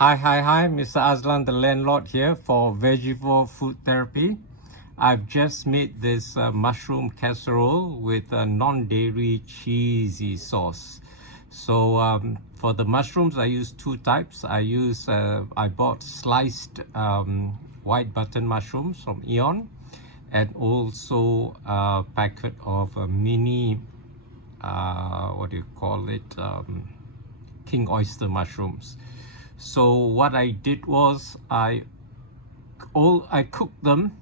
Hi, Mr. Aslan, the landlord here for Vegivore Food Therapy. I've just made this mushroom casserole with a non-dairy cheesy sauce. So for the mushrooms, I use two types. I bought sliced white button mushrooms from Eon, and also a packet of mini, what do you call it, king oyster mushrooms. So what I did was I cooked them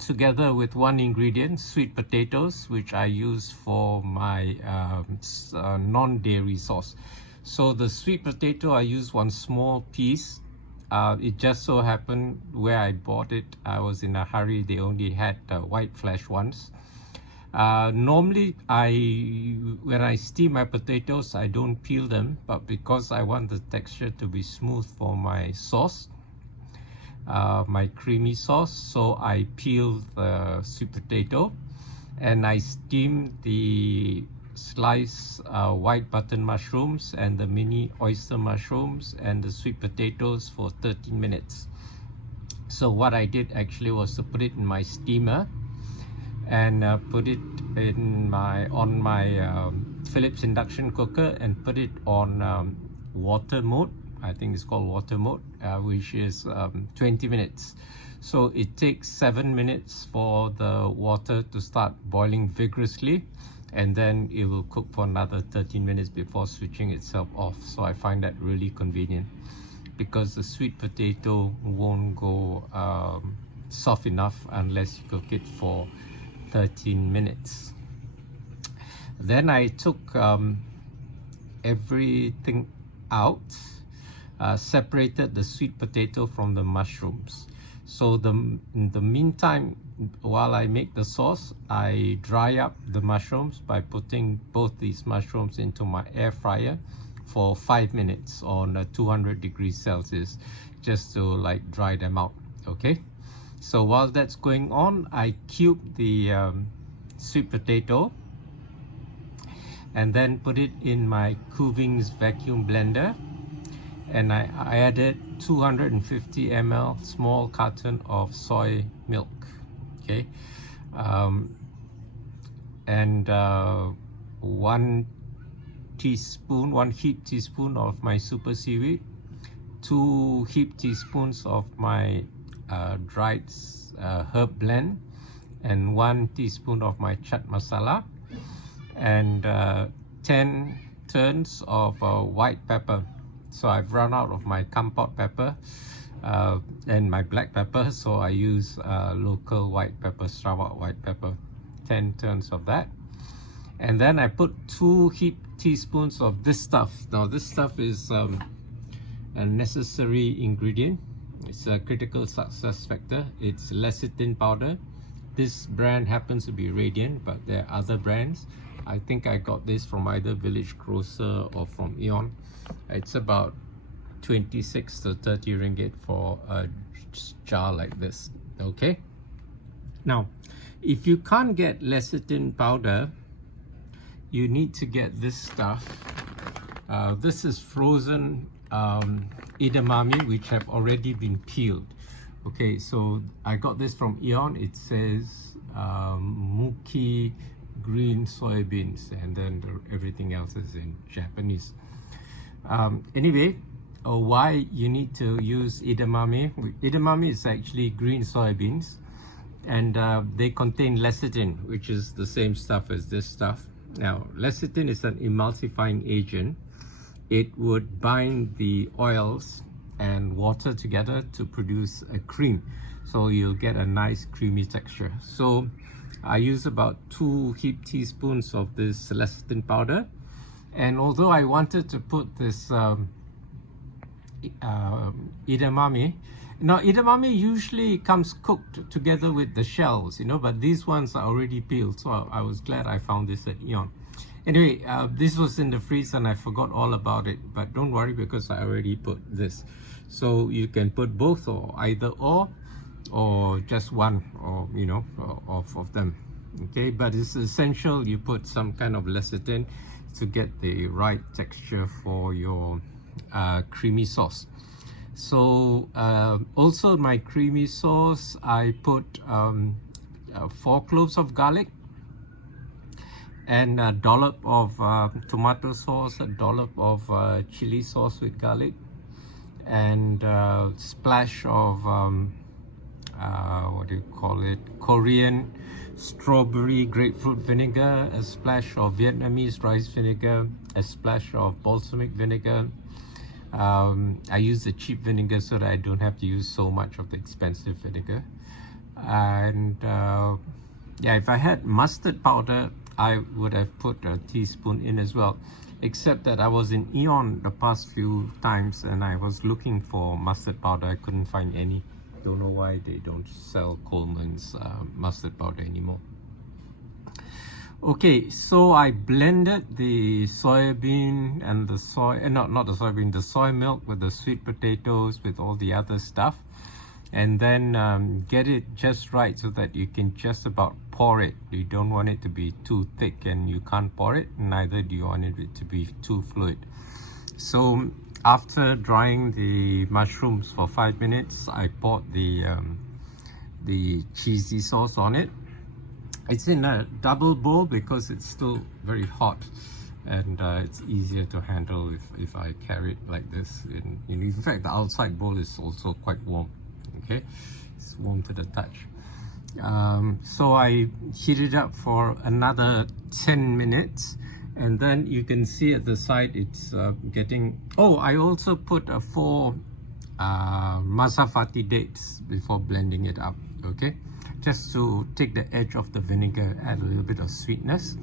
together with one ingredient, sweet potatoes, which I use for my non-dairy sauce. So the sweet potato, I use one small piece. It just so happened where I bought it, I was in a hurry. They only had white flesh ones. Normally, when I steam my potatoes, I don't peel them, but because I want the texture to be smooth for my sauce, my creamy sauce, so I peel the sweet potato and I steam the sliced white button mushrooms and the mini oyster mushrooms and the sweet potatoes for 13 minutes. So what I did actually was to put it in my steamer and put it in on my Philips induction cooker and put it on water mode. I think it's called water mode, which is 20 minutes. So it takes 7 minutes for the water to start boiling vigorously, and then it will cook for another 13 minutes before switching itself off. So I find that really convenient because the sweet potato won't go soft enough unless you cook it for 13 minutes. Then I took everything out, separated the sweet potato from the mushrooms. So in the meantime, while I make the sauce, I dry up the mushrooms by putting both these mushrooms into my air fryer for 5 minutes on 200 degrees Celsius, just to like dry them out. Okay. So while that's going on, I cube the sweet potato and then put it in my Kuvings vacuum blender, and I added 250 ml small carton of soy milk, okay, and 1 heaped teaspoon of my super seaweed, 2 heaped teaspoons of my dried herb blend, and 1 teaspoon of my chaat masala, and 10 turns of white pepper. So I've run out of my kampot pepper and my black pepper, so I use local white pepper, Sarawak white pepper, 10 turns of that. And then I put 2 heaped teaspoons of this stuff. Now this stuff is a necessary ingredient. It's a critical success factor. It's lecithin powder. This brand happens to be Radiant, but there are other brands. I think I got this from either Village Grocer or from Eon. It's about 26 to 30 ringgit for a jar like this. Okay. Now, if you can't get lecithin powder, you need to get this stuff. This is frozen edamame, which have already been peeled. Okay, so I got this from Eon. It says Muki green soybeans, and then everything else is in Japanese. Anyway, why you need to use edamame? Edamame is actually green soybeans, and they contain lecithin, which is the same stuff as this stuff. Now, lecithin is an emulsifying agent. It would bind the oils and water together to produce a cream, so you'll get a nice creamy texture. So I use about 2 heaped teaspoons of this lecithin powder, and although I wanted to put this edamame, now edamame usually comes cooked together with the shells, you know, but these ones are already peeled, so I was glad I found this at Eon. Anyway, this was in the freezer and I forgot all about it, but don't worry because I already put this. So you can put both, or either or just one, or you know, of them. Okay, but it's essential you put some kind of lecithin to get the right texture for your creamy sauce. So also my creamy sauce, I put 4 cloves of garlic and a dollop of tomato sauce, a dollop of chili sauce with garlic, and a splash of what do you call it, Korean strawberry grapefruit vinegar, a splash of Vietnamese rice vinegar, a splash of balsamic vinegar. I use the cheap vinegar so that I don't have to use so much of the expensive vinegar. And yeah, if I had mustard powder, I would have put a teaspoon in as well, except that I was in Eon the past few times and I was looking for mustard powder. I couldn't find any. Don't know why they don't sell Coleman's mustard powder anymore. Okay, so I blended the soybean and the soy, not the soybean, the soy milk with the sweet potatoes with all the other stuff, and then get it just right so that you can just about pour it. You don't want it to be too thick and you can't pour it, neither do you want it to be too fluid. So after drying the mushrooms for 5 minutes, I poured the cheesy sauce on it. It's in a double bowl because it's still very hot, and it's easier to handle if I carry it like this. In fact, the outside bowl is also quite warm. Okay, it's warm to the touch. So I heat it up for another 10 minutes, and then you can see at the side it's getting. Oh, I also put 4 masafati dates before blending it up. Okay, just to take the edge of the vinegar, add a little bit of sweetness.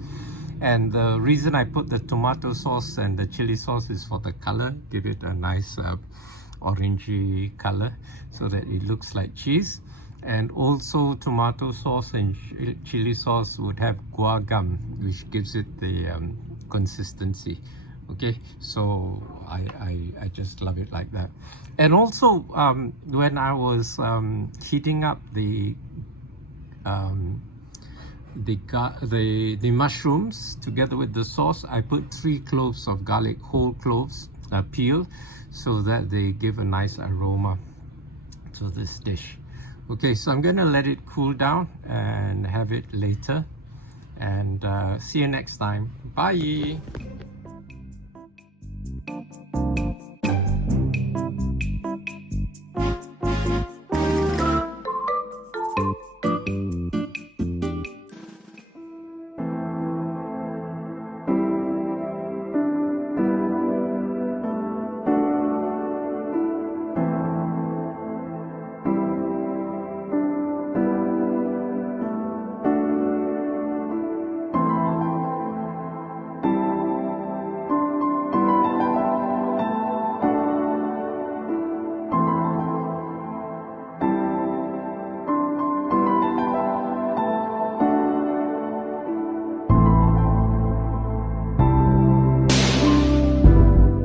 And the reason I put the tomato sauce and the chili sauce is for the color, give it a nice orangey color so that it looks like cheese. And also tomato sauce and chili sauce would have guar gum, which gives it the consistency. Okay, so I just love it like that. And also when I was heating up the mushrooms together with the sauce, I put 3 cloves of garlic, whole cloves, peeled, so that they give a nice aroma to this dish. Okay, so I'm gonna let it cool down and have it later, and see you next time. Bye.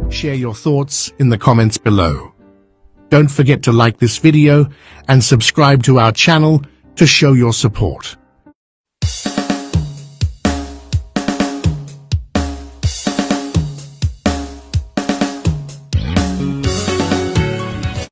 Share your thoughts in the comments below. Don't forget to like this video and subscribe to our channel to show your support.